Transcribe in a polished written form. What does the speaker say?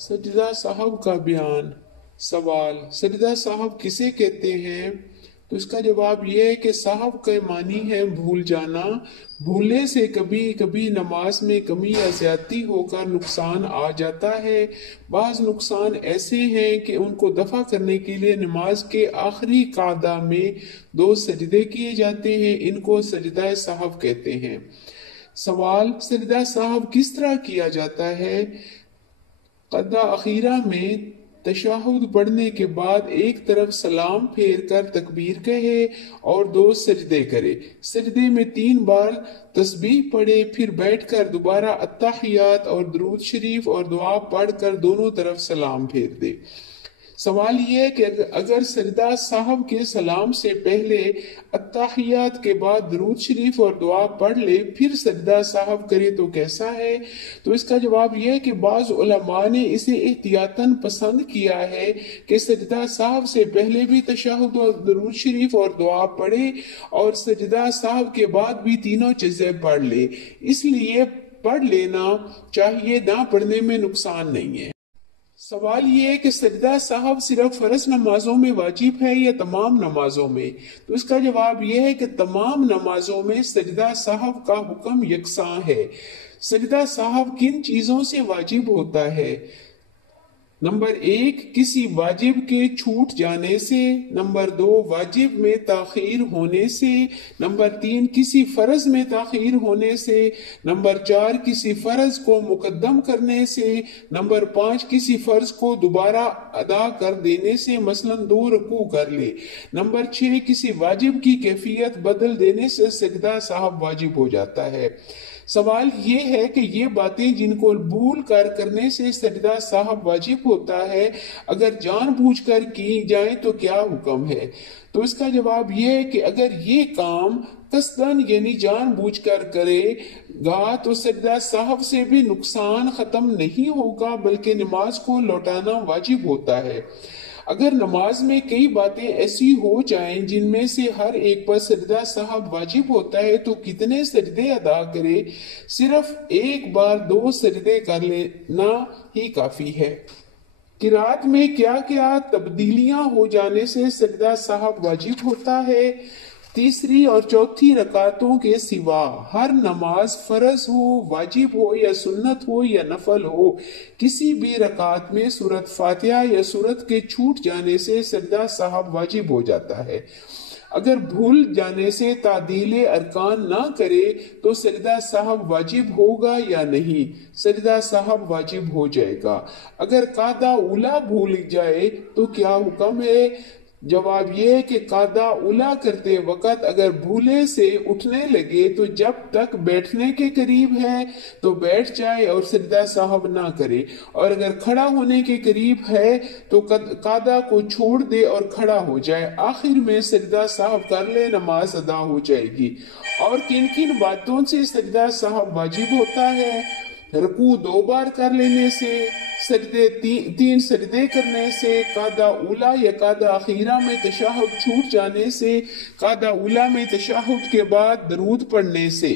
سجدہ صاحب کا بیان۔ سوال: سجدہ صاحب کسے کہتے ہیں؟ تو اس کا جواب یہ ہے کہ صاحب کا معنی ہے بھول جانا۔ بھولنے سے کبھی کبھی نماز میں کمی یا زیادتی ہو کر نقصان آ جاتا ہے۔ بعض نقصان ایسے ہیں کہ ان کو دفع کرنے کے لیے نماز کے آخری قعدہ میں 2 سجدے کیے جاتے ہیں، ان کو سجدہ صاحب کہتے ہیں۔ سوال: سجدہ صاحب کس طرح کیا جاتا ہے؟ قعدہ اخیرہ میں تشہد پڑھنے کے بعد ایک طرف سلام پھیر کر تکبیر کہے اور 2 سجدے کرے۔ سجدے میں 3 بار تسبیح پڑھے، پھر بیٹھ کر دوبارہ التحیات اور درود شریف اور دعا پڑھ کر دونوں طرف سلام پھیر دے۔ سوال یہ ہے کہ اگر سجدہ صاحب کے سلام سے پہلے التحیات کے بعد درود شریف اور دعا پڑھ لے پھر سجدہ صاحب کرے تو کیسا ہے؟ تو اس کا جواب یہ ہے کہ بعض علماء نے اسے احتیاطاً پسند کیا ہے کہ سجدہ صاحب سے پہلے بھی تشہد اور درود شریف اور دعا پڑھے اور سجدہ صاحب کے بعد بھی تینوں چیزیں پڑھ لے۔ اس لیے پڑھ لینا چاہیے، نہ پڑھنے میں نقصان نہیں ہے۔ سوال یہ ہے کہ سجدہ صاحب صرف فرض نمازوں میں واجب ہے یا تمام نمازوں میں؟ تو اس کا جواب یہ ہے کہ تمام نمازوں میں سجدہ صاحب کا حکم یکساں ہے۔ سجدہ صاحب کن چیزوں سے واجب ہوتا ہے؟ نمبر 1، کسی واجب کے چھوٹ جانے سے۔ نمبر 2، واجب میں تاخیر ہونے سے۔ نمبر 3، کسی فرض میں تاخیر ہونے سے۔ نمبر 4، کسی فرض کو مقدم کرنے سے۔ نمبر 5، کسی فرض کو دوبارہ ادا کر دینے سے، مثلا 2 رکوع کر لے۔ نمبر 6، کسی واجب کی کیفیت بدل دینے سے سجدہ صاحب واجب ہو جاتا ہے۔ سوال یہ ہے کہ یہ باتیں جن کو بھول کر کرنے سے سجدہ صاحب واجب ہوتا ہے، اگر جان بوجھ کر کی جائیں تو کیا حکم ہے؟ تو اس کا جواب یہ ہے کہ اگر یہ کام قصداً یعنی جان بوجھ کر کرے گا تو سجدہ صاحب سے بھی نقصان ختم نہیں ہوگا بلکہ نماز کو لوٹانا واجب ہوتا ہے۔ اگر نماز میں کئی باتیں ایسی ہو جائیں جن میں سے ہر ایک پر سجدہ صاحب واجب ہوتا ہے تو کتنے سجدے ادا کرے؟ صرف ایک بار 2 سجدے کر لینا ہی کافی ہے۔ قرات میں کیا کیا تبدیلیاں ہو جانے سے سجدہ صاحب واجب ہوتا ہے؟ تیسری اور چوتھی رکعتوں کے سوا ہر نماز فرض ہو، واجب ہو یا سنت ہو یا نفل ہو، کسی بھی رکعت میں سورۃ فاتحہ یا سورت کے چھوٹ جانے سے سجدہ صاحب واجب ہو جاتا ہے۔ اگر بھول جانے سے تعدیل ارکان نہ کرے تو سجدہ صاحب واجب ہوگا یا نہیں؟ سجدہ صاحب واجب ہو جائے گا۔ اگر قعدہ اولیٰ بھول جائے تو کیا حکم ہے؟ جواب یہ ہے کہ قعدہ اولیٰ کرتے وقت اگر بھولے سے اٹھنے لگے تو جب تک بیٹھنے کے قریب ہے تو بیٹھ جائے اور سجدہ صاحب نہ کرے، اور اگر کھڑا ہونے کے قریب ہے تو قعدہ کو چھوڑ دے اور کھڑا ہو جائے، آخر میں سجدہ صاحب کر لے، نماز ادا ہو جائے گی۔ اور کن کن باتوں سے سجدہ صاحب واجب ہوتا ہے؟ رکوع 2 بار کر لینے سے، سجدے 3 سجدے کرنے سے، قعدہ اولیٰ یا قعدہ اخیرہ میں تشہد چھوٹ جانے سے، قعدہ اولیٰ میں تشہد کے بعد درود پڑھنے سے۔